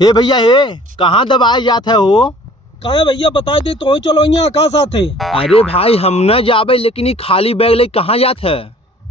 हे भैया हे कहाँ दबाए जात है हो? कहा है भैया बता दे तो चलो यहाँ का साथ है। अरे भाई हम न जाबे लेकिन ये खाली बैग ले कहाँ जात है?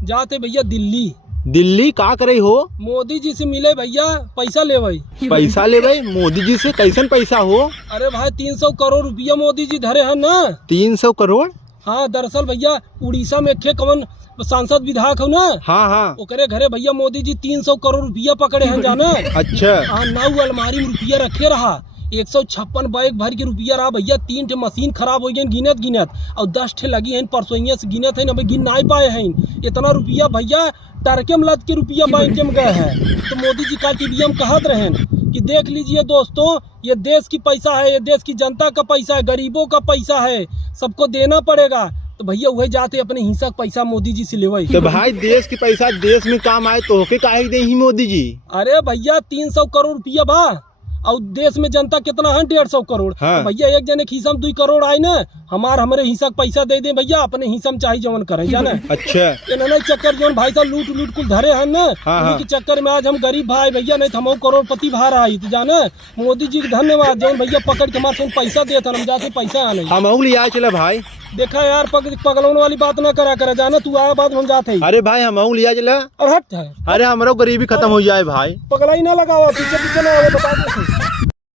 जाते भैया दिल्ली। दिल्ली का करे हो? मोदी जी से मिले भैया, पैसा ले भाई। पैसा ले भाई मोदी जी से? कैसन पैसा हो? अरे भाई 300 करोड़ रुपया मोदी जी धरे हैं ना। 300 करोड़? हाँ दरअसल भैया उड़ीसा में खे कवन सांसद विधायक हो ना। हाँ हाँ। ओकरे घरे भैया मोदी जी 300 करोड़ रुपया पकड़े हैं जाना। अच्छा। हाँ नाउ अलमारी में रुपया रखे रहा। 156 बैग भर के रुपया रहा भैया। 3 ठे मशीन खराब हो गई गिनत और 10 ठे लगी हैं परसों से गिनत है, अभी गिन नहीं पाए हैं। इतना रुपया भैया टरके में लद के रुपया बैंक में गए हैं। तो मोदी जी का टीवी में कहत रहे कि देख लीजिए दोस्तों, ये देश की पैसा है, ये देश की जनता का पैसा है, गरीबों का पैसा है, सबको देना पड़ेगा। तो भैया वही जाते अपने हिस्सा का पैसा मोदी जी से लेवे। तो भाई देश की पैसा देश में काम आए तो होके काहे दे ही मोदी जी? अरे भैया 300 करोड़ रुपया बा और देश में जनता कितना है 150 करोड़। हाँ। तो भैया एक जने के हिस्सा में 2 करोड़ आए ना, हमारे हिस्सा का पैसा दे दे भैया, अपने हिस्सा में चाहे जवन करें जाना। अच्छा। इन्होंने चक्कर जो भाई साहब लूट कुल धरे हैं ना। हाँ। उन्हीं के चक्कर में आज हम गरीब भाई भैया, नहीं तो हम करोड़पति भार आई तो जाना। मोदी जी का धन्यवाद जो भैया पकड़ के हमारे पैसा दिया था, हम जाके पैसा आने। हम लिया चला भाई। देखा यार पगलौन वाली बात ना करा जाना, तू आया बाद हम जाते। अरे भाई हम लिया चला। और हट है। अरे हमारा गरीबी खत्म हो जाए भाई। पगला ही ना लगावा, पीछे ना बता दे।